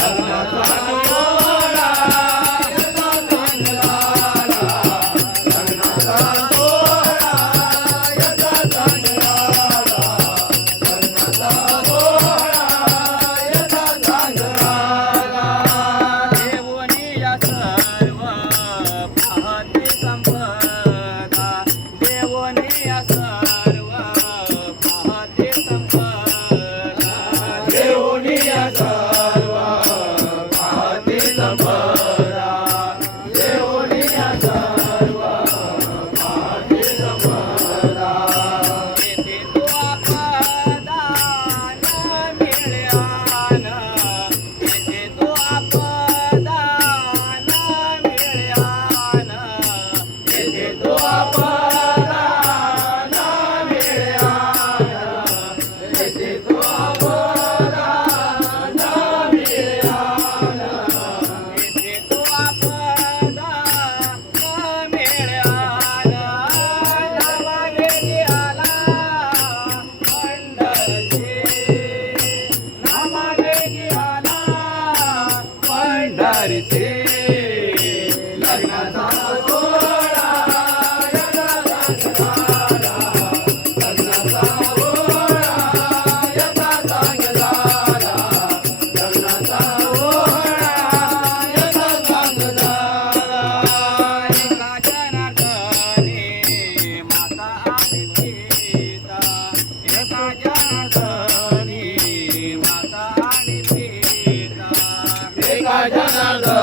Obrigado. Ayana,